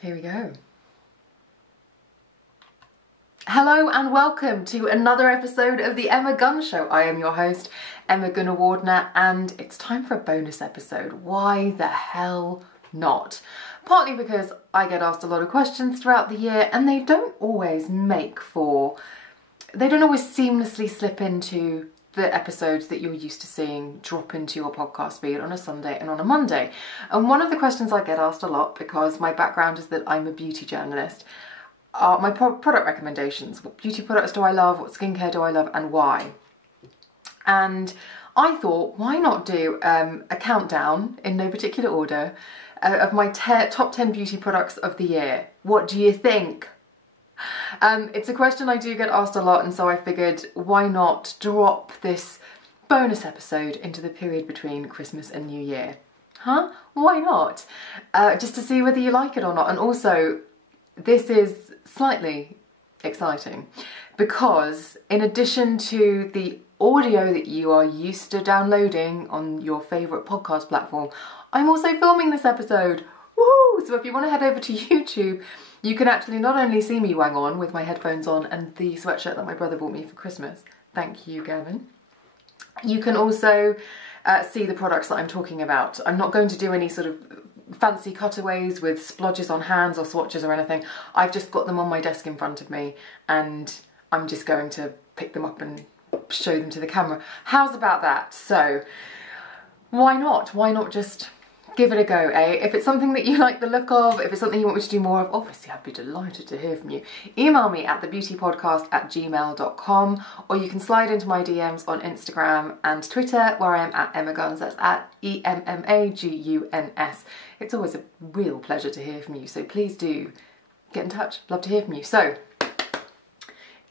Here we go. Hello and welcome to another episode of the Emma Gunn Show. I am your host, Emma Gunn-Awardner, and it's time for a bonus episode. Why the hell not? Partly because I get asked a lot of questions throughout the year and they don't always seamlessly slip into the episodes that you're used to seeing drop into your podcast feed on a Sunday and on a Monday. And one of the questions I get asked a lot, because my background is that I'm a beauty journalist, are my product recommendations. What beauty products do I love? What skincare do I love? And why? And I thought, why not do a countdown in no particular order of my top 10 beauty products of the year. What do you think? It's a question I do get asked a lot, and so I figured, why not drop this bonus episode into the period between Christmas and New Year? Huh? Why not? Just to see whether you like it or not. And also, this is slightly exciting because in addition to the audio that you are used to downloading on your favourite podcast platform, I'm also filming this episode. Woo! So if you want to head over to YouTube, you can actually not only see me wang on with my headphones on and the sweatshirt that my brother bought me for Christmas. Thank you, Gavin. You can also see the products that I'm talking about. I'm not going to do any sort of fancy cutaways with splodges on hands or swatches or anything. I've just got them on my desk in front of me and I'm just going to pick them up and show them to the camera. How's about that? So why not? Why not just give it a go, eh? If it's something that you like the look of, if it's something you want me to do more of, obviously I'd be delighted to hear from you. Email me at thebeautypodcast@gmail.com, or you can slide into my DMs on Instagram and Twitter, where I am at Emma Guns. That's at EMMAGUNS. It's always a real pleasure to hear from you, so please do get in touch. Love to hear from you. So,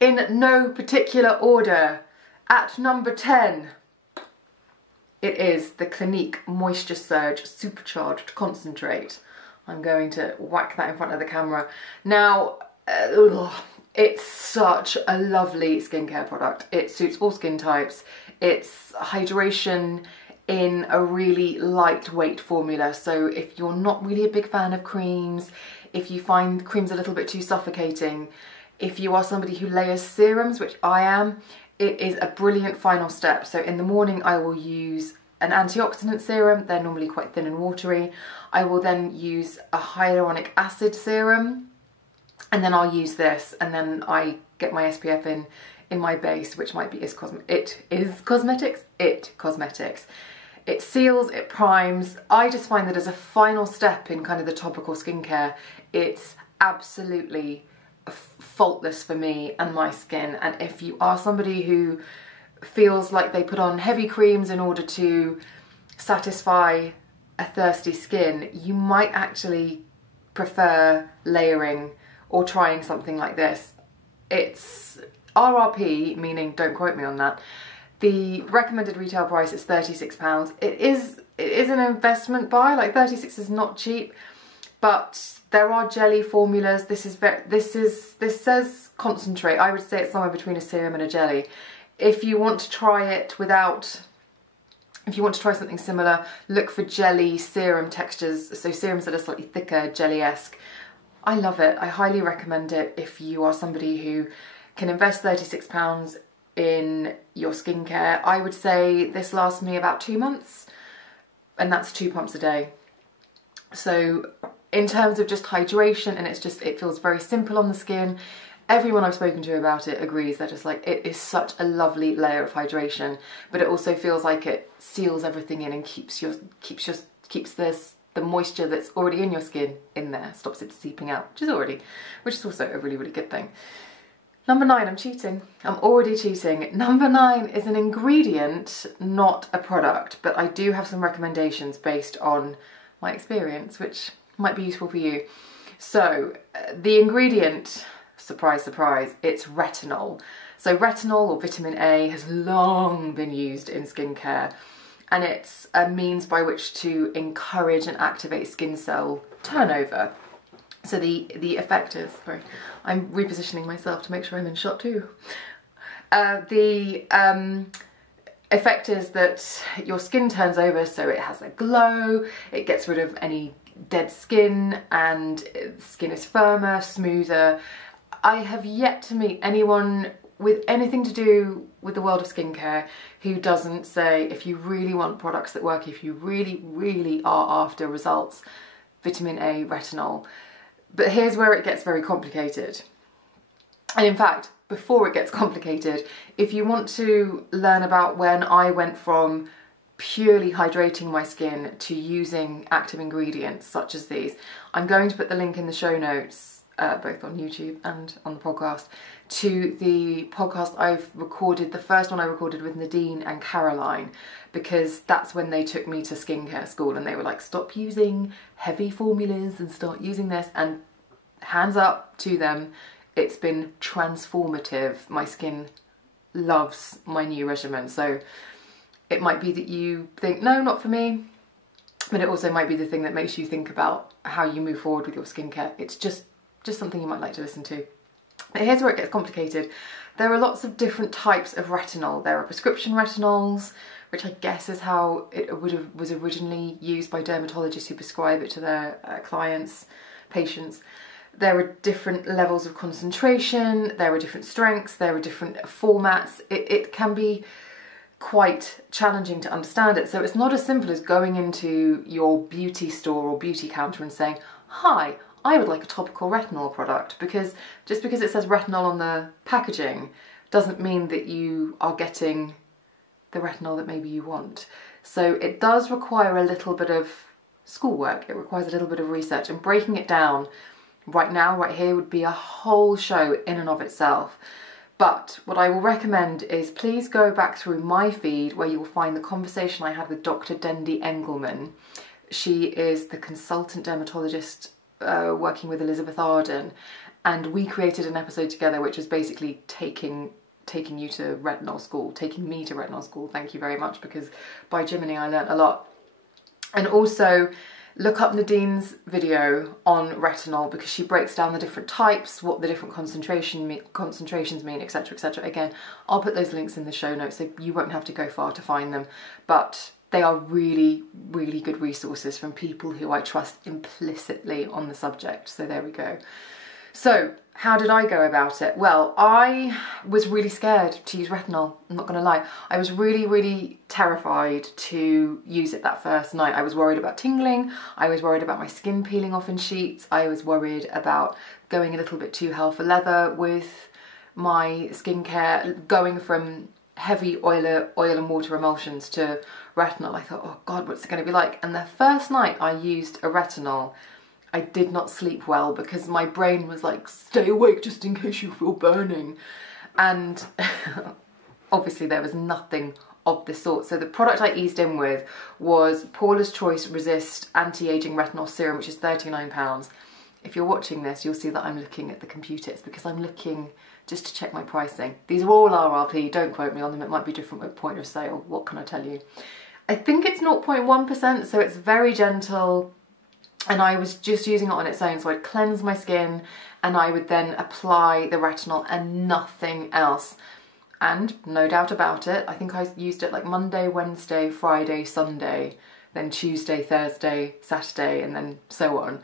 in no particular order, at number 10, it is the Clinique Moisture Surge Supercharged Concentrate. I'm going to whack that in front of the camera. Now, it's such a lovely skincare product. It suits all skin types. It's hydration in a really lightweight formula. So if you're not really a big fan of creams, if you find creams a little bit too suffocating, if you are somebody who layers serums, which I am, it is a brilliant final step. So in the morning I will use an antioxidant serum. They're normally quite thin and watery. I will then use a hyaluronic acid serum, and then I'll use this, and then I get my SPF in my base, which might be It Cosmetics. It seals, it primes. I just find that as a final step in kind of the topical skincare, it's absolutely faultless for me and my skin. And if you are somebody who feels like they put on heavy creams in order to satisfy a thirsty skin, you might actually prefer layering or trying something like this. It's RRP, meaning don't quote me on that. The recommended retail price is £36. It is an investment buy. Like, 36 is not cheap, but there are jelly formulas. This says concentrate. I would say it's somewhere between a serum and a jelly. If you want to try it if you want to try something similar, look for jelly serum textures. So serums that are slightly thicker, jelly-esque. I love it. I highly recommend it if you are somebody who can invest £36 in your skincare. I would say this lasts me about 2 months, and that's 2 pumps a day. So in terms of just hydration, and it feels very simple on the skin. Everyone I've spoken to about it agrees. They're just like, it is such a lovely layer of hydration, but it also feels like it seals everything in and keeps the moisture that's already in your skin in there, stops it seeping out, which is also a really, really good thing. Number 9, I'm cheating. I'm already cheating. Number 9 is an ingredient, not a product, but I do have some recommendations based on my experience, which might be useful for you. So the ingredient, surprise, surprise, it's retinol. So retinol, or vitamin A, has long been used in skincare, and it's a means by which to encourage and activate skin cell turnover. So the effectors, sorry, I'm repositioning myself to make sure I'm in shot too. The effect is that your skin turns over, so it has a glow, it gets rid of any dead skin and skin is firmer, smoother. I have yet to meet anyone with anything to do with the world of skincare who doesn't say, if you really want products that work, if you really are after results, vitamin A, retinol. But here's where it gets very complicated. And in fact, before it gets complicated, if you want to learn about when I went from purely hydrating my skin to using active ingredients such as these, I'm going to put the link in the show notes, both on YouTube and on the podcast, to the podcast I've recorded, the first one I recorded with Nadine and Caroline, because that's when they took me to skincare school and they were like, stop using heavy formulas and start using this, and hands up to them, it's been transformative. My skin loves my new regimen. So it might be that you think, no, not for me, but it also might be the thing that makes you think about how you move forward with your skincare. It's just something you might like to listen to. But here's where it gets complicated. There are lots of different types of retinol. There are prescription retinols, which I guess is how it was originally used by dermatologists who prescribe it to their clients, patients. There are different levels of concentration, there are different strengths, there are different formats. It can be quite challenging to understand it. So it's not as simple as going into your beauty store or beauty counter and saying, hi, I would like a topical retinol product, because just because it says retinol on the packaging doesn't mean that you are getting the retinol that maybe you want. So it does require a little bit of schoolwork, it requires a little bit of research, and breaking it down right now, right here, would be a whole show in and of itself. But what I will recommend is please go back through my feed where you will find the conversation I had with Dr. Dendi Engelman. She is the consultant dermatologist working with Elizabeth Arden, and we created an episode together which was basically taking you to retinol school, taking me to retinol school. Thank you very much, because by Jiminy I learnt a lot. And also look up Nadine's video on retinol, because she breaks down the different types, what the different concentrations mean, etc, etc. Again, I'll put those links in the show notes so you won't have to go far to find them, but they are really good resources from people who I trust implicitly on the subject. So there we go. So how did I go about it? Well, I was really scared to use retinol, I'm not gonna lie. I was really terrified to use it that first night. I was worried about tingling, I was worried about my skin peeling off in sheets, I was worried about going a little bit too hell for leather with my skincare, going from heavy oil and water emulsions to retinol. I thought, oh God, what's it gonna be like? And the first night I used a retinol, I did not sleep well, because my brain was like, stay awake just in case you feel burning. And obviously there was nothing of the sort. So the product I eased in with was Paulas Choice Resist Anti-Aging Retinol Serum, which is £39. If you're watching this, you'll see that I'm looking at the computer. It's because I'm looking just to check my pricing. These are all RRP, don't quote me on them. It might be different at point of sale. What can I tell you? I think it's 0.1%, so it's very gentle. And I was just using it on its own, so I'd cleanse my skin and I would then apply the retinol and nothing else. And no doubt about it, I think I used it like Monday, Wednesday, Friday, Sunday, then Tuesday, Thursday, Saturday, and then so on.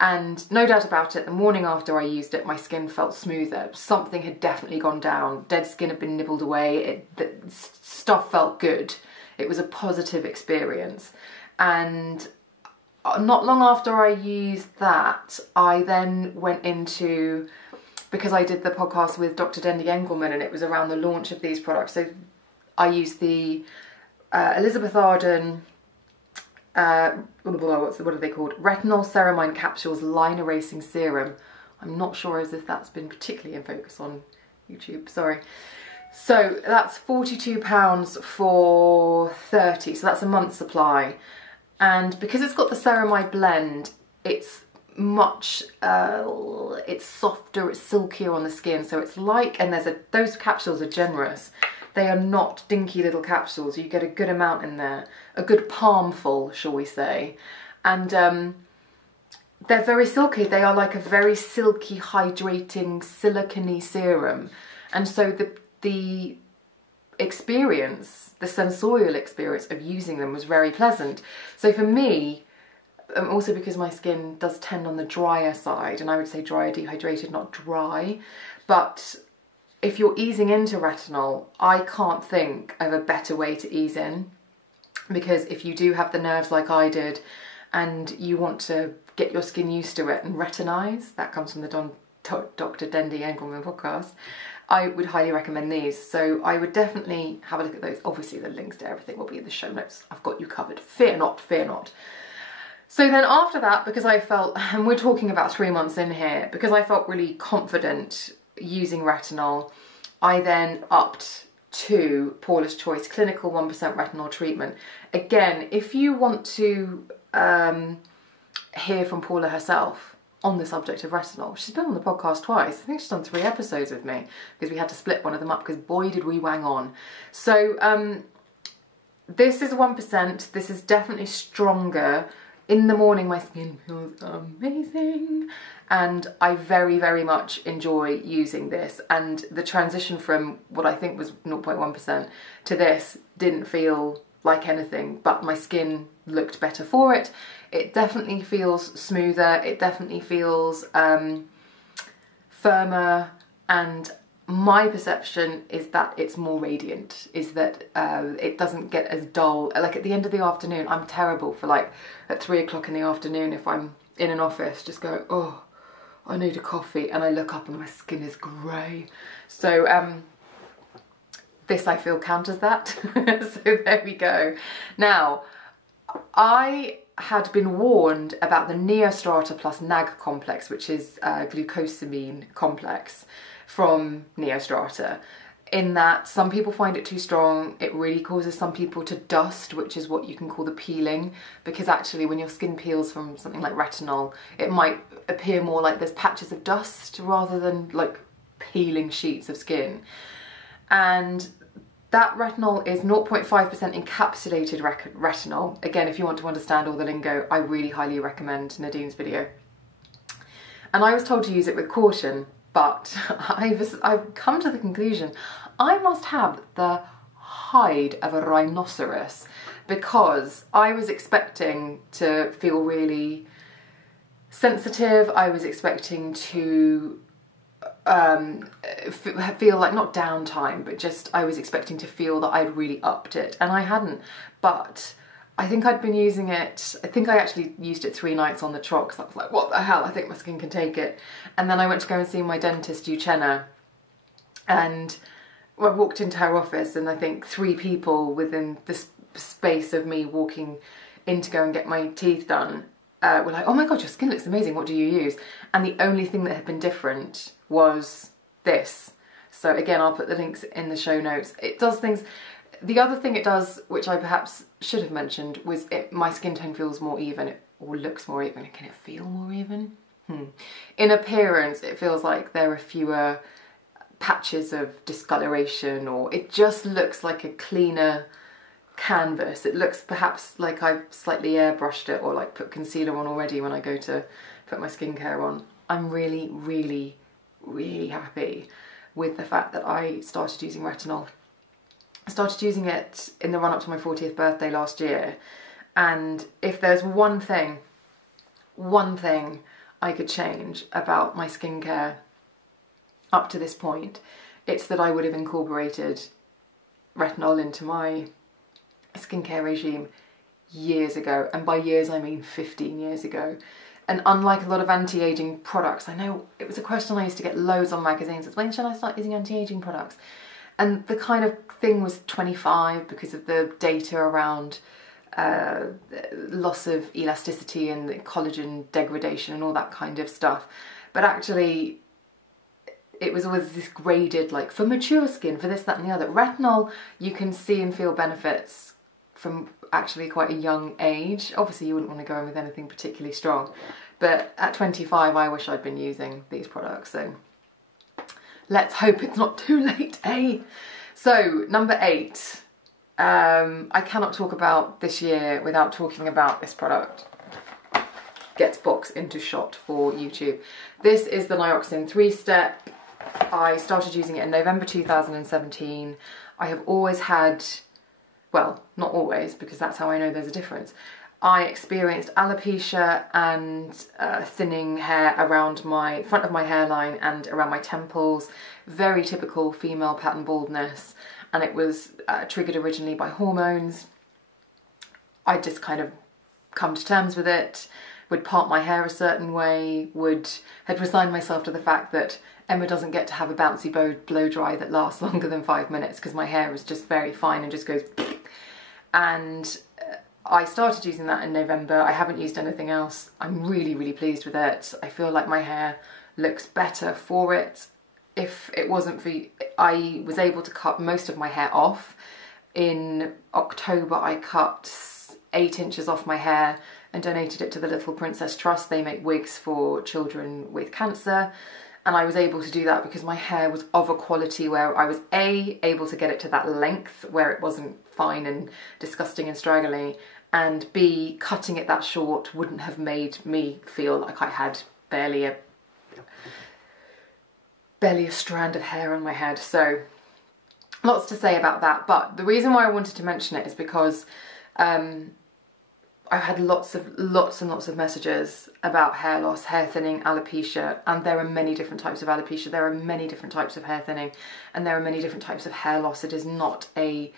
And no doubt about it, the morning after I used it, my skin felt smoother. Something had definitely gone down. Dead skin had been nibbled away. The stuff felt good. It was a positive experience. And not long after I used that, I then went into, because I did the podcast with Dr. Dendi Engelman and it was around the launch of these products, so I used the Elizabeth Arden, what are they called? Retinol Ceramide Capsules Line Erasing Serum. I'm not sure as if that's been particularly in focus on YouTube, sorry. So that's £42 for 30, so that's a month's supply. And because it's got the ceramide blend, it's much, it's softer, it's silkier on the skin. So it's like, and those capsules are generous. They are not dinky little capsules. You get a good amount in there, a good palmful, shall we say. And they're very silky. They are like a very silky, hydrating, silicone-y serum. And so the experience, the sensorial experience of using them was very pleasant. So for me, also because my skin does tend on the drier side, and I would say drier dehydrated, not dry. But if you're easing into retinol, I can't think of a better way to ease in, because if you do have the nerves like I did and you want to get your skin used to it and retinize, that comes from the Dr. Dendi Engelman podcast, I would highly recommend these. So I would definitely have a look at those. Obviously the links to everything will be in the show notes. I've got you covered. Fear not, fear not. So then after that, because I felt, and we're talking about 3 months in here, because I felt really confident using retinol, I then upped to Paulas Choice Clinical 1% Retinol Treatment. Again, if you want to hear from Paula herself on the subject of retinol, she's been on the podcast twice. I think she's done 3 episodes with me, because we had to split one of them up, because boy did we wang on. So this is 1%. This is definitely stronger. In the morning my skin feels amazing, and I very, very much enjoy using this, and the transition from what I think was 0.1% to this didn't feel like anything, but my skin looked better for it. It definitely feels smoother, it definitely feels firmer, and my perception is that it's more radiant, is that it doesn't get as dull. Like at the end of the afternoon, I'm terrible for like at 3 o'clock in the afternoon if I'm in an office, just go, oh, I need a coffee, and I look up and my skin is grey. So this I feel counters that. So there we go. Now, I had been warned about the Neostrata plus NAG complex, which is glucosamine complex from Neostrata, in that some people find it too strong. It really causes some people to dust, which is what you can call the peeling, because actually when your skin peels from something like retinol, it might appear more like there's patches of dust rather than like peeling sheets of skin. And that retinol is 0.5% encapsulated retinol. Again, if you want to understand all the lingo, I really highly recommend Nadine's video. And I was told to use it with caution, but I've come to the conclusion I must have the hide of a rhinoceros, because I was expecting to feel really sensitive. I was expecting to feel like, not downtime, but just I was expecting to feel that I'd really upped it, and I hadn't. But I think I'd been using it, I think I actually used it 3 nights on the trot, because I was like, what the hell, I think my skin can take it. And then I went to go and see my dentist, Uchenna, and I walked into her office, and I think 3 people within the space of me walking in to go and get my teeth done were like, oh my god, your skin looks amazing, what do you use? And the only thing that had been different was this. So again, I'll put the links in the show notes. It does things. The other thing it does, which I perhaps should have mentioned, was my skin tone feels more even, or looks more even. Can it feel more even? In appearance, it feels like there are fewer patches of discoloration, or it just looks like a cleaner canvas. It looks perhaps like I've slightly airbrushed it, or like put concealer on already when I go to put my skincare on. I'm really, really, really happy with the fact that I started using retinol. I started using it in the run-up to my 40th birthday last year, and if there's one thing I could change about my skincare up to this point, it's that I would have incorporated retinol into my skincare regime years ago, and by years I mean 15 years ago. And unlike a lot of anti-aging products, I know it was a question I used to get loads on magazines, it's when should I start using anti-aging products? And the kind of thing was 25, because of the data around loss of elasticity and the collagen degradation and all that kind of stuff. But actually, it was always this graded, like, for mature skin, for this, that and the other. Retinol, you can see and feel benefits from actually quite a young age. Obviously, you wouldn't want to go in with anything particularly strong. But at 25, I wish I'd been using these products, so let's hope it's not too late, eh? So, number 8. I cannot talk about this year without talking about this product. Gets box into shot for YouTube. This is the Nioxin 3-step. I started using it in November 2017. I have always had, well, not always, because that's how I know there's a difference. I experienced alopecia and thinning hair around my front of my hairline and around my temples. Very typical female pattern baldness, and it was triggered originally by hormones. I just kind of come to terms with it, would part my hair a certain way, had resigned myself to the fact that Emma doesn't get to have a bouncy blow dry that lasts longer than 5 minutes because my hair is just very fine and just goes and I started using that in November. I haven't used anything else. I'm really, really pleased with it. I feel like my hair looks better for it. If it wasn't for, I was able to cut most of my hair off. In October, I cut 8 inches off my hair and donated it to the Little Princess Trust. They make wigs for children with cancer. And I was able to do that because my hair was of a quality where I was A, able to get it to that length where it wasn't fine and disgusting and straggly, and B, cutting it that short wouldn't have made me feel like I had barely a strand of hair on my head. So lots to say about that, but the reason why I wanted to mention it is because I've had lots and lots of messages about hair loss, hair thinning, alopecia, and there are many different types of alopecia, there are many different types of hair thinning, and there are many different types of hair loss. It is not an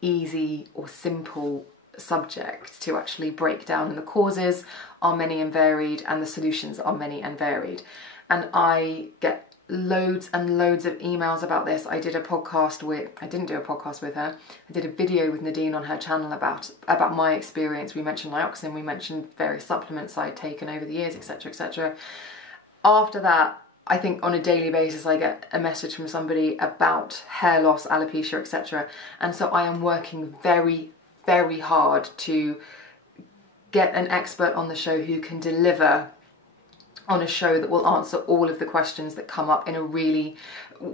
easy or simple subject to actually break down, and the causes are many and varied and the solutions are many and varied. And I get loads and loads of emails about this. I didn't do a podcast with her. I did a video with Nadine on her channel about my experience. We mentioned Nioxin, we mentioned various supplements I'd taken over the years, etc, etc. After that, I think on a daily basis I get a message from somebody about hair loss, alopecia, etc. And so I am working very, very hard to get an expert on the show who can deliver on a show that will answer all of the questions that come up in a really,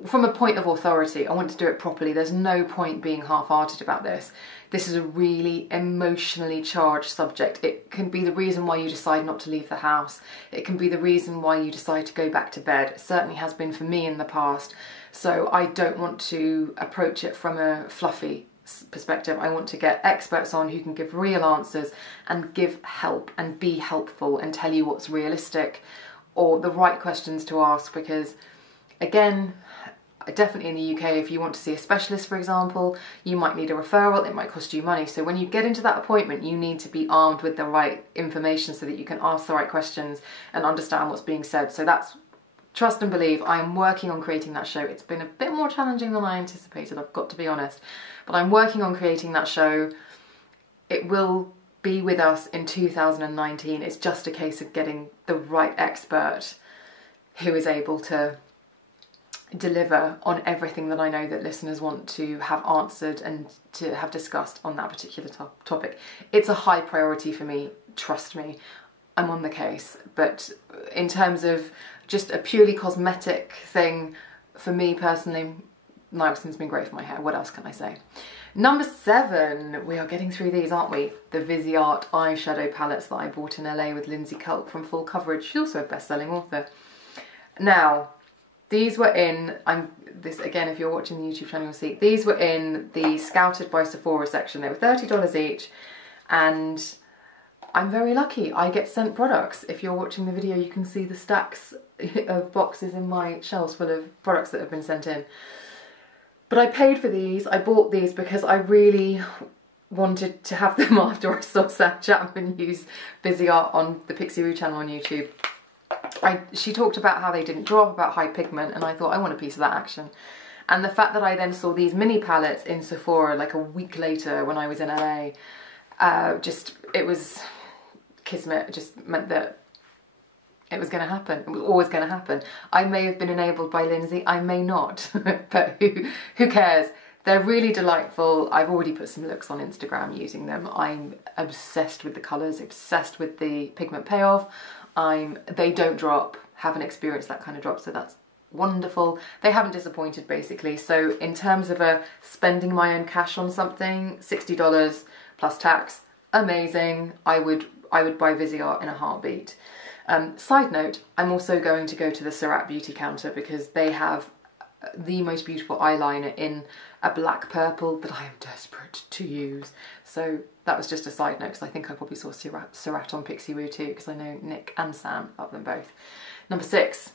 from a point of authority. I want to do it properly. There's no point being half-hearted about this. This is a really emotionally charged subject. It can be the reason why you decide not to leave the house. It can be the reason why you decide to go back to bed. It certainly has been for me in the past. So I don't want to approach it from a fluffy perspective. I want to get experts on who can give real answers and give help and be helpful and tell you what's realistic or the right questions to ask, because again, definitely in the UK, if you want to see a specialist, for example, you might need a referral, it might cost you money. So when you get into that appointment, you need to be armed with the right information so that you can ask the right questions and understand what's being said. So that's, trust and believe, I am working on creating that show. It's been a bit more challenging than I anticipated, I've got to be honest, but I'm working on creating that show. It will be with us in 2019. It's just a case of getting the right expert who is able to deliver on everything that I know that listeners want to have answered and to have discussed on that particular topic. It's a high priority for me, trust me. I'm on the case, but in terms of just a purely cosmetic thing, for me personally, Nioxin's been great for my hair. What else can I say? Number 7, we are getting through these, aren't we? The ViArt eyeshadow palettes that I bought in LA with Lindsay Culp from Full Coverage. She's also a best-selling author. Now, these were in, this again, if you're watching the YouTube channel, you'll see, these were in the Scouted by Sephora section. They were $30 each, and I'm very lucky. I get sent products. If you're watching the video, you can see the stacks of boxes in my shelves full of products that have been sent in. But I paid for these, I bought these because I really wanted to have them after I saw Sam Chapman use ViArt on the Pixie Roo channel on YouTube. She talked about how they didn't drop, about high pigment, and I thought I want a piece of that action. And the fact that I then saw these mini palettes in Sephora like a week later when I was in LA, it was kismet. It just meant that it was going to happen. It was always going to happen. I may have been enabled by Lindsay, I may not, but who cares? They're really delightful. I've already put some looks on Instagram using them. I'm obsessed with the colours, obsessed with the pigment payoff. They don't drop, haven't experienced that kind of drop, so that's wonderful. They haven't disappointed basically. So in terms of spending my own cash on something, $60 plus tax, amazing. I would buy ViArt in a heartbeat. Side note, I'm also going to go to the Ceram beauty counter because they have the most beautiful eyeliner in a black purple that I am desperate to use. So That was just a side note because I think I probably saw Surat on Pixie Woo too, because I know Nick and Sam love them both. Number 6.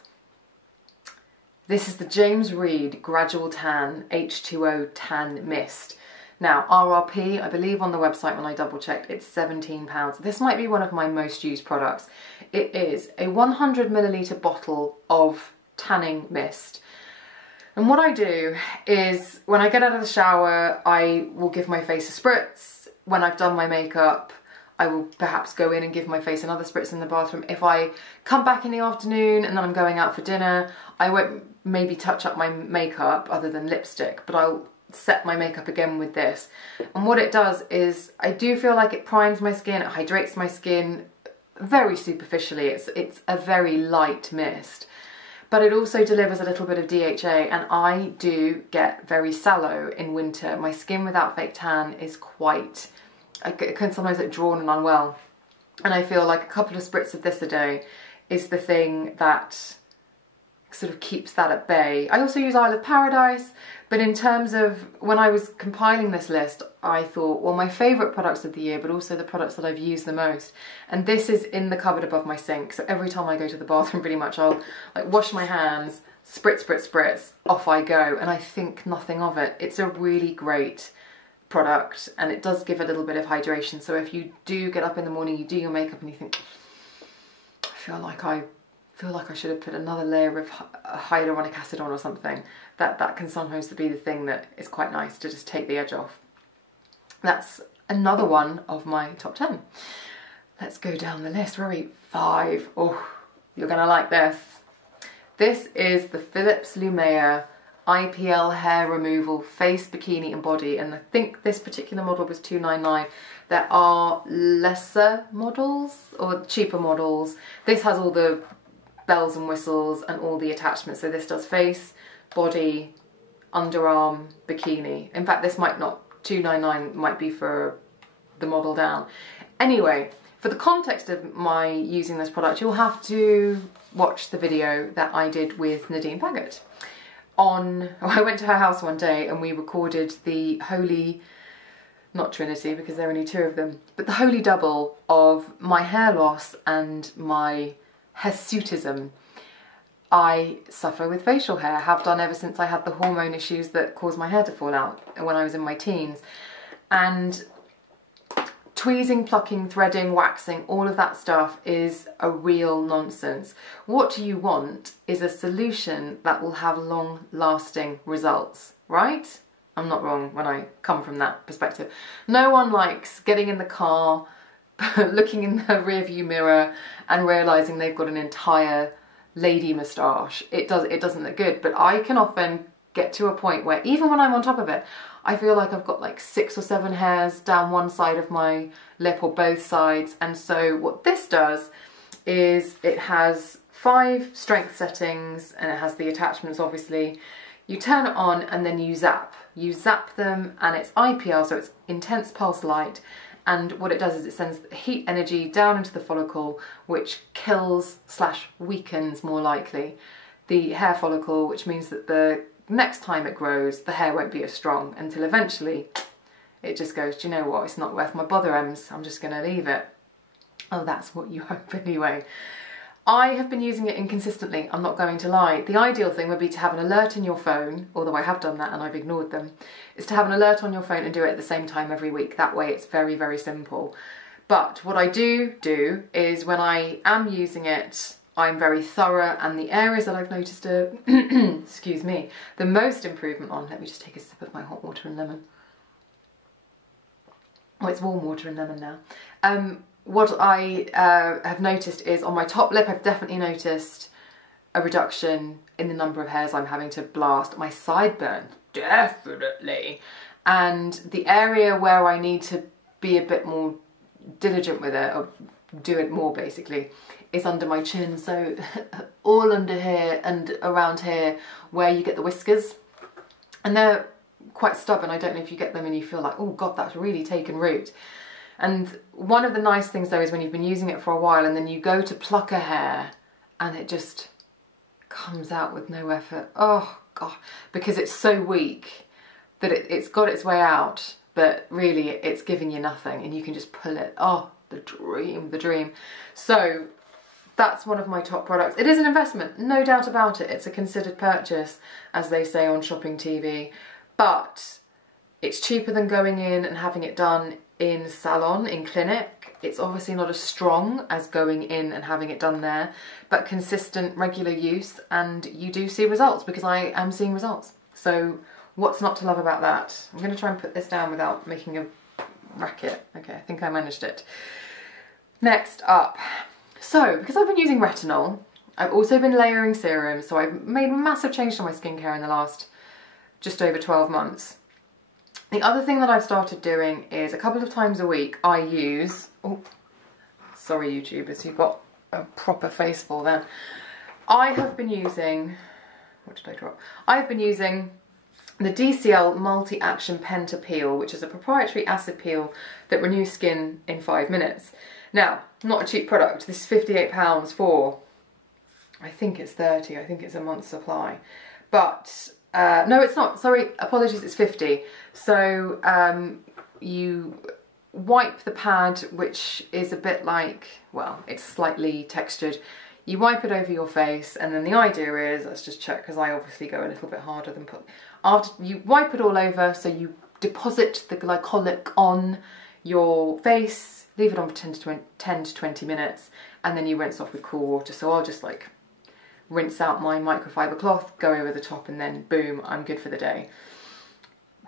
This is the James Read Gradual Tan H2O Tan Mist. Now, RRP, I believe on the website when I double checked, it's £17. This might be one of my most used products. It is a 100 milliliter bottle of tanning mist. And what I do is, when I get out of the shower, I will give my face a spritz. When I've done my makeup, I will perhaps go in and give my face another spritz in the bathroom. If I come back in the afternoon and then I'm going out for dinner, I won't maybe touch up my makeup other than lipstick, but I'll set my makeup again with this. And what it does is, I do feel like it primes my skin, it hydrates my skin very superficially. It's a very light mist, but it also delivers a little bit of DHA, and I do get very sallow in winter. My skin without fake tan is quite, I can sometimes get drawn and unwell, and I feel like a couple of spritz of this a day is the thing that sort of keeps that at bay. I also use Isle of Paradise, but in terms of when I was compiling this list, I thought, well, my favourite products of the year, but also the products that I've used the most. And this is in the cupboard above my sink, so every time I go to the bathroom, pretty much, I'll like wash my hands, spritz, spritz, spritz, off I go, and I think nothing of it. It's a really great product, and it does give a little bit of hydration. So if you do get up in the morning, you do your makeup, and you think, I feel like I should have put another layer of hyaluronic acid on or something, that can sometimes be the thing that is quite nice to just take the edge off. That's another one of my top 10. Let's go down the list. Where are we? 5. Oh, you're gonna like this. This is the Philips Lumea IPL hair removal face, bikini and body, and I think this particular model was $2.99. There are lesser models or cheaper models. This has all the bells and whistles and all the attachments. So this does face, body, underarm, bikini. In fact, this might not, $2.99 might be for the model down. Anyway, for the context of my using this product, you'll have to watch the video that I did with Nadine Baggott. I went to her house one day and we recorded the holy, not Trinity because there are only 2 of them, but the holy double of my hair loss and my hirsutism. I suffer with facial hair, have done ever since I had the hormone issues that caused my hair to fall out when I was in my teens. And tweezing, plucking, threading, waxing, all of that stuff is a real nonsense. What you want is a solution that will have long-lasting results, right? I'm not wrong when I come from that perspective. No one likes getting in the car, looking in the rearview mirror and realising they've got an entire lady moustache. It doesn't look good, but I can often get to a point where even when I'm on top of it, I feel like I've got like 6 or 7 hairs down one side of my lip or both sides. And so what this does is it has 5 strength settings and it has the attachments obviously. You turn it on and then you zap. You zap them and it's IPL, so it's intense pulse light. And what it does is it sends heat energy down into the follicle, which kills / weakens more likely the hair follicle, which means that the next time it grows, the hair won't be as strong until eventually it just goes, do you know what, it's not worth my bother ems, I'm just going to leave it. Oh, that's what you hope anyway. I have been using it inconsistently, I'm not going to lie. The ideal thing would be to have an alert in your phone, although I have done that and I've ignored them, is to have an alert on your phone and do it at the same time every week. That way it's very, very simple. But what I do is when I am using it, I'm very thorough, and the areas that I've noticed excuse me, the most improvement on, let me just take a sip of my hot water and lemon. Oh, it's warm water and lemon now. What I have noticed is on my top lip, I've definitely noticed a reduction in the number of hairs I'm having to blast. My sideburn, definitely. And the area where I need to be a bit more diligent with it, or do it more basically, is under my chin. So all under here and around here where you get the whiskers. And they're quite stubborn. I don't know if you get them and you feel like, oh God, that's really taken root. And one of the nice things though is when you've been using it for a while and then you go to pluck a hair and it just comes out with no effort. Oh God, because it's so weak that it's got its way out but really it's giving you nothing and you can just pull it. Oh, the dream, the dream. So that's one of my top products. It is an investment, no doubt about it. It's a considered purchase, as they say on shopping TV, but it's cheaper than going in and having it done in salon, in Clinique. It's obviously not as strong as going in and having it done there, but consistent, regular use, and you do see results, because I am seeing results. So what's not to love about that? I'm going to try and put this down without making a racket. Okay, I think I managed it. Next up, so because I've been using retinol, I've also been layering serum, so I've made a massive change to my skincare in the last just over 12 months. The other thing that I've started doing is a couple of times a week I use, oh, sorry YouTubers, you've got a proper face full then. I have been using, what did I drop? I've been using the DCL Multi-Action Penta Peel, which is a proprietary acid peel that renews skin in 5 minutes. Now, not a cheap product. This is £58 for, I think it's 30, I think it's a month's supply. But, no it's not, sorry, apologies, it's 50. So you wipe the pad, which is a bit like, well, it's slightly textured. You wipe it over your face, and then the idea is, let's just check, because I obviously go a little bit harder than put, after you wipe it all over, so you deposit the glycolic on your face, leave it on for 10 to 20 minutes, and then you rinse off with cool water. So I'll just like rinse out my microfiber cloth, go over the top, and then boom, I'm good for the day.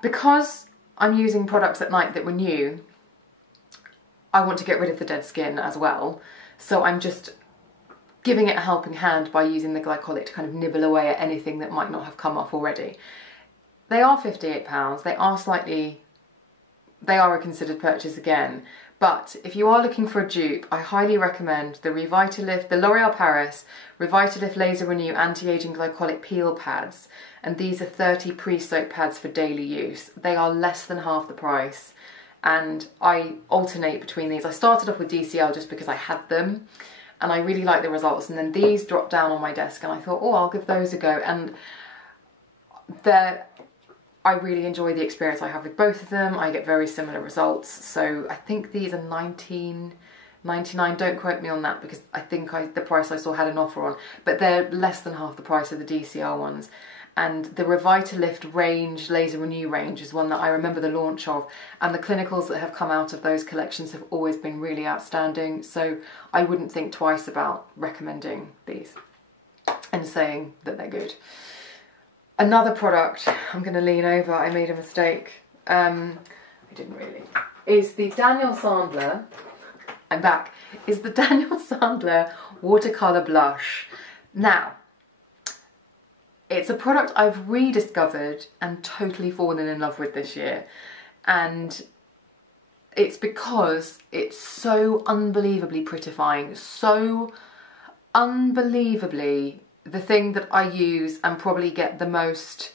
Because I'm using products at night that were new, I want to get rid of the dead skin as well. So I'm just giving it a helping hand by using the glycolic to kind of nibble away at anything that might not have come off already. They are £58, they are a considered purchase again, but if you are looking for a dupe, I highly recommend the Revitalift, the L'Oreal Paris Revitalift Laser Renew Anti-Aging Glycolic Peel Pads, and these are 30 pre-soak pads for daily use. They are less than half the price, and I alternate between these. I started off with DCL just because I had them, and I really like the results, and then these dropped down on my desk, and I thought, oh, I'll give those a go, and I really enjoy the experience I have with both of them. I get very similar results. So I think these are $19.99. Don't quote me on that, because I think the price I saw had an offer on, but they're less than half the price of the DCL ones. And the Revitalift range, Laser Renew range, is one that I remember the launch of, and the clinicals that have come out of those collections have always been really outstanding. So I wouldn't think twice about recommending these and saying that they're good. Another product, I'm going to lean over, I made a mistake, I didn't really, is the Daniel Sandler, I'm back, is the Daniel Sandler Watercolor Blush. Now, it's a product I've rediscovered and totally fallen in love with this year, and it's because it's so unbelievably prettifying, so unbelievably the thing that I use and probably get the most,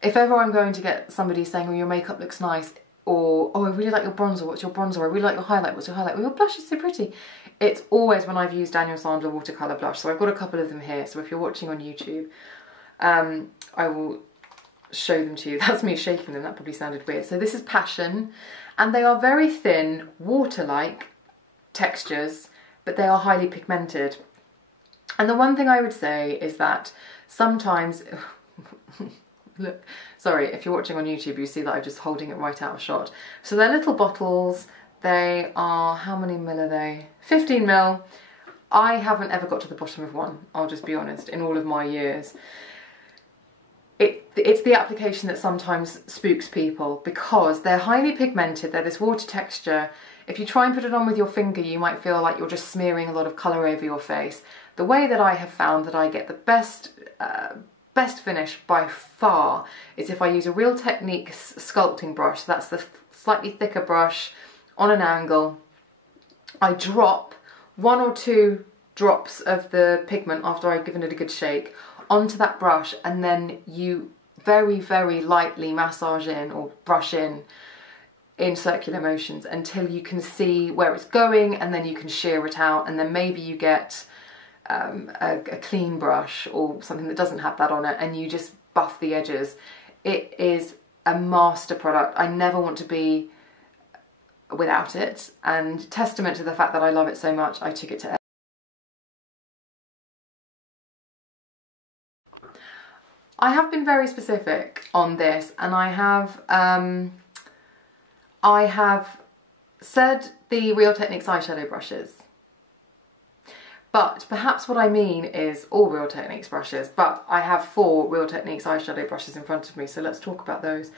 if ever I'm going to get somebody saying, oh, your makeup looks nice, or, oh, I really like your bronzer, what's your bronzer? I really like your highlight, what's your highlight? Well, your blush is so pretty. It's always when I've used Daniel Sandler Watercolor Blush. So I've got a couple of them here. So if you're watching on YouTube, I will show them to you. That's me shaking them, that probably sounded weird. So this is Passion, and they are very thin, water-like textures, but they are highly pigmented. And the one thing I would say is that sometimes, look, sorry, if you're watching on YouTube, you see that I'm just holding it right out of shot. So they're little bottles. They are, how many mil are they? 15 mil. I haven't ever got to the bottom of one, I'll just be honest, in all of my years. It's the application that sometimes spooks people, because they're highly pigmented, they're this water texture. If you try and put it on with your finger, you might feel like you're just smearing a lot of colour over your face. The way that I have found that I get the best finish by far is if I use a Real Techniques sculpting brush. That's the slightly thicker brush on an angle. I drop 1 or 2 drops of the pigment after I've given it a good shake onto that brush, and then you very, very lightly massage in or brush in circular motions until you can see where it's going, and then you can shear it out, and then maybe you get a clean brush or something that doesn't have that on it, and you just buff the edges. It is a master product. I never want to be without it, and testament to the fact that I love it so much, I took it to I have been very specific on this, and I have said the Real Techniques eyeshadow brushes, but perhaps what I mean is all Real Techniques brushes, but I have 4 Real Techniques eyeshadow brushes in front of me, so let's talk about those.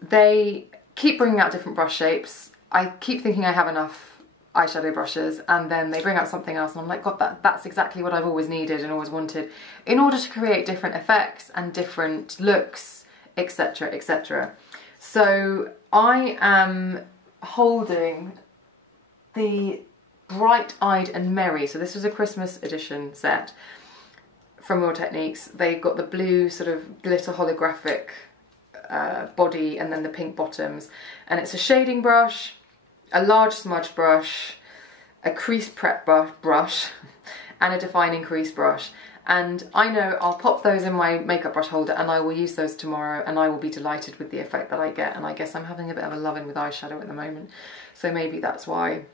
They keep bringing out different brush shapes. I keep thinking I have enough eyeshadow brushes, and then they bring out something else, and I'm like, God, that's exactly what I've always needed and always wanted in order to create different effects and different looks, etc, etc. So I am holding the Bright Eyed and Merry, so this was a Christmas edition set from Real Techniques. They've got the blue sort of glitter holographic body and then the pink bottoms, and it's a shading brush, a large smudge brush, a crease prep brush, and a defining crease brush. And I know I'll pop those in my makeup brush holder and I will use those tomorrow, and I will be delighted with the effect that I get. And I guess I'm having a bit of a love-in with eyeshadow at the moment, so maybe that's why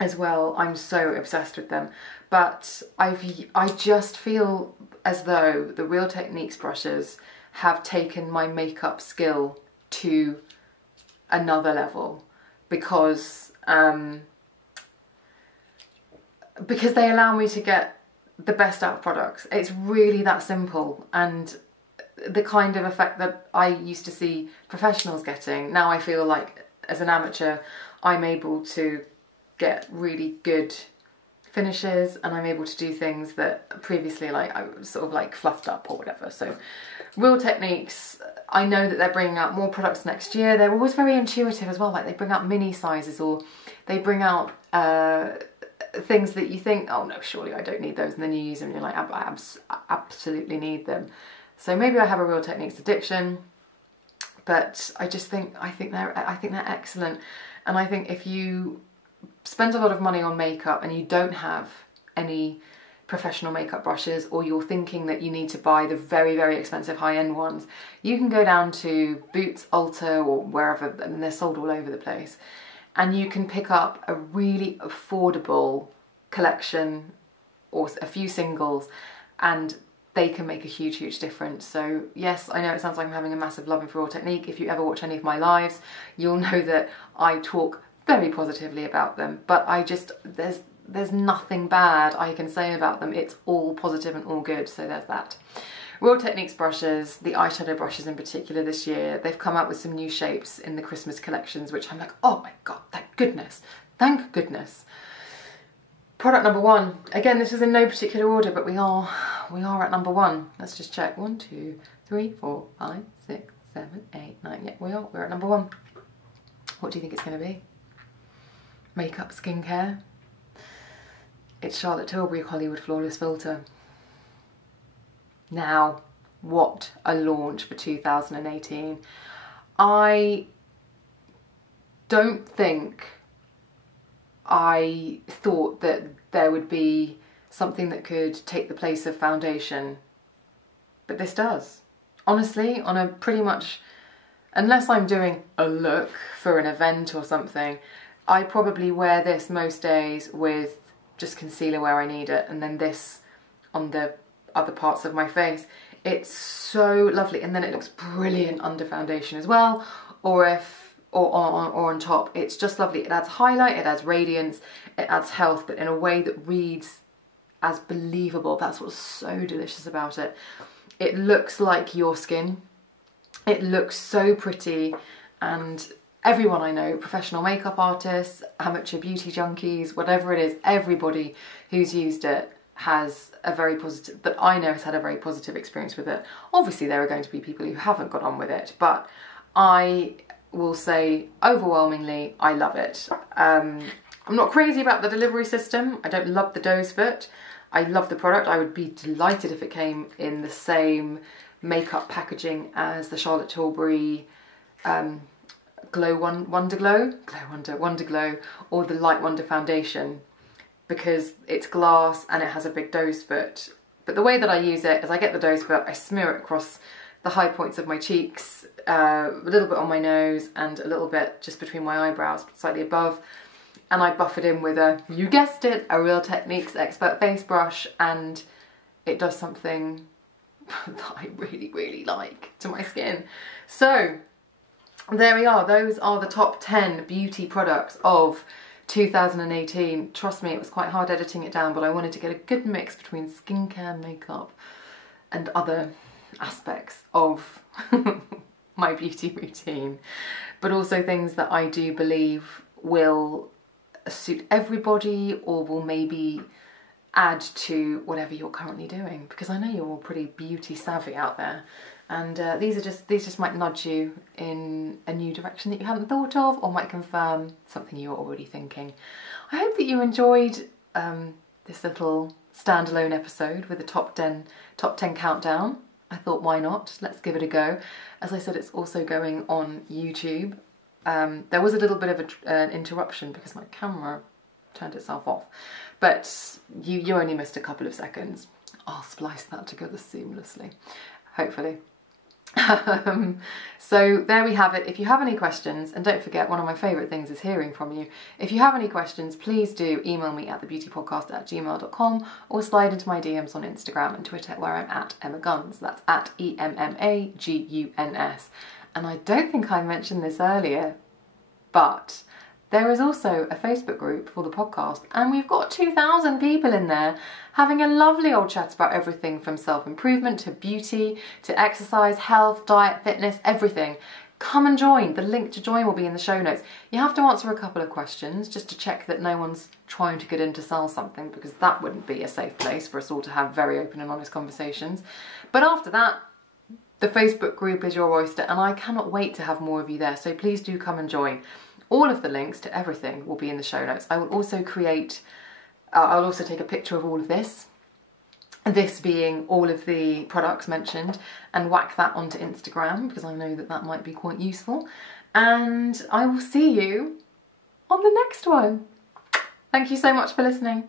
as well I'm so obsessed with them. But I just feel as though the Real Techniques brushes have taken my makeup skill to another level, because they allow me to get the best out of products. It's really that simple, and the kind of effect that I used to see professionals getting, now I feel like as an amateur I'm able to get really good finishes, and I'm able to do things that previously like I was sort of like fluffed up or whatever. So Real Techniques, I know that they're bringing out more products next year. They're always very intuitive as well, like they bring out mini sizes, or they bring out things that you think, oh no, surely I don't need those, and then you use them and you're like, I absolutely need them. So maybe I have a Real Techniques addiction, but I think they're excellent. And I think if you spend a lot of money on makeup and you don't have any professional makeup brushes, or you're thinking that you need to buy the very, very expensive high-end ones, you can go down to Boots, Ulta, or wherever, and they're sold all over the place, and you can pick up a really affordable collection or a few singles, and they can make a huge, huge difference. So yes, I know it sounds like I'm having a massive love for Real Technique. If you ever watch any of my lives, you'll know that I talk very positively about them, but there's nothing bad I can say about them. It's all positive and all good, so there's that. Real Techniques brushes, the eyeshadow brushes in particular this year, they've come out with some new shapes in the Christmas collections, which I'm like, oh my God, thank goodness, thank goodness. Product number 1, again, this is in no particular order, but we are at number 1. Let's just check. 1, 2, 3, 4, 5, 6, 7, 8, 9. Yeah, we're at number 1. What do you think it's going to be? Makeup, skincare. It's Charlotte Tilbury Hollywood Flawless Filter. Now, what a launch for 2018. I don't think I thought that there would be something that could take the place of foundation, but this does. Honestly, on a pretty much, unless I'm doing a look for an event or something, I probably wear this most days with just concealer where I need it, and then this on the other parts of my face. It's so lovely, and then it looks brilliant under foundation as well, or on top. It's just lovely. It adds highlight, it adds radiance, it adds health, but in a way that reads as believable. That's what's so delicious about it. It looks like your skin. It looks so pretty, and everyone I know, professional makeup artists, amateur beauty junkies, whatever it is, everybody who's used it has a very positive, that I know has had a very positive experience with it. Obviously there are going to be people who haven't got on with it, but I will say overwhelmingly I love it. I'm not crazy about the delivery system. I don't love the doe's foot. I love the product. I would be delighted if it came in the same makeup packaging as the Charlotte Tilbury Wonder Glow, or the Light Wonder foundation, because it's glass and it has a big doe's foot. But the way that I use it is I get the doe's foot, I smear it across the high points of my cheeks, a little bit on my nose, and a little bit just between my eyebrows, slightly above. And I buff it in with a, you guessed it, a Real Techniques Expert face brush, and it does something that I really, really like to my skin. So there we are. Those are the top 10 beauty products of 2018. Trust me, it was quite hard editing it down, but I wanted to get a good mix between skincare, makeup, and other aspects of my beauty routine, but also things that I do believe will suit everybody or will maybe add to whatever you're currently doing, because I know you're all pretty beauty savvy out there, and these just might nudge you in a new direction that you hadn't thought of, or might confirm something you were already thinking. I hope that you enjoyed this little standalone episode with a top 10 countdown. I thought, why not? Let's give it a go. As I said, it's also going on YouTube. There was a little bit of an interruption because my camera turned itself off, but you only missed a couple of seconds. I'll splice that together seamlessly, hopefully. So there we have it. If you have any questions, and don't forget, one of my favourite things is hearing from you. If you have any questions, please do email me at thebeautypodcast@gmail.com or slide into my DMs on Instagram and Twitter, where I'm at Emma Guns. That's at EMMAGUNS. And I don't think I mentioned this earlier, but there is also a Facebook group for the podcast, and we've got 2,000 people in there having a lovely old chat about everything from self-improvement to beauty to exercise, health, diet, fitness, everything. Come and join. The link to join will be in the show notes. You have to answer a couple of questions just to check that no one's trying to get in to sell something, because that wouldn't be a safe place for us all to have very open and honest conversations. But after that, the Facebook group is your oyster, and I cannot wait to have more of you there, so please do come and join. All of the links to everything will be in the show notes. I will also create, I'll also take a picture of all of this being all of the products mentioned, and whack that onto Instagram, because I know that that might be quite useful. And I will see you on the next one. Thank you so much for listening.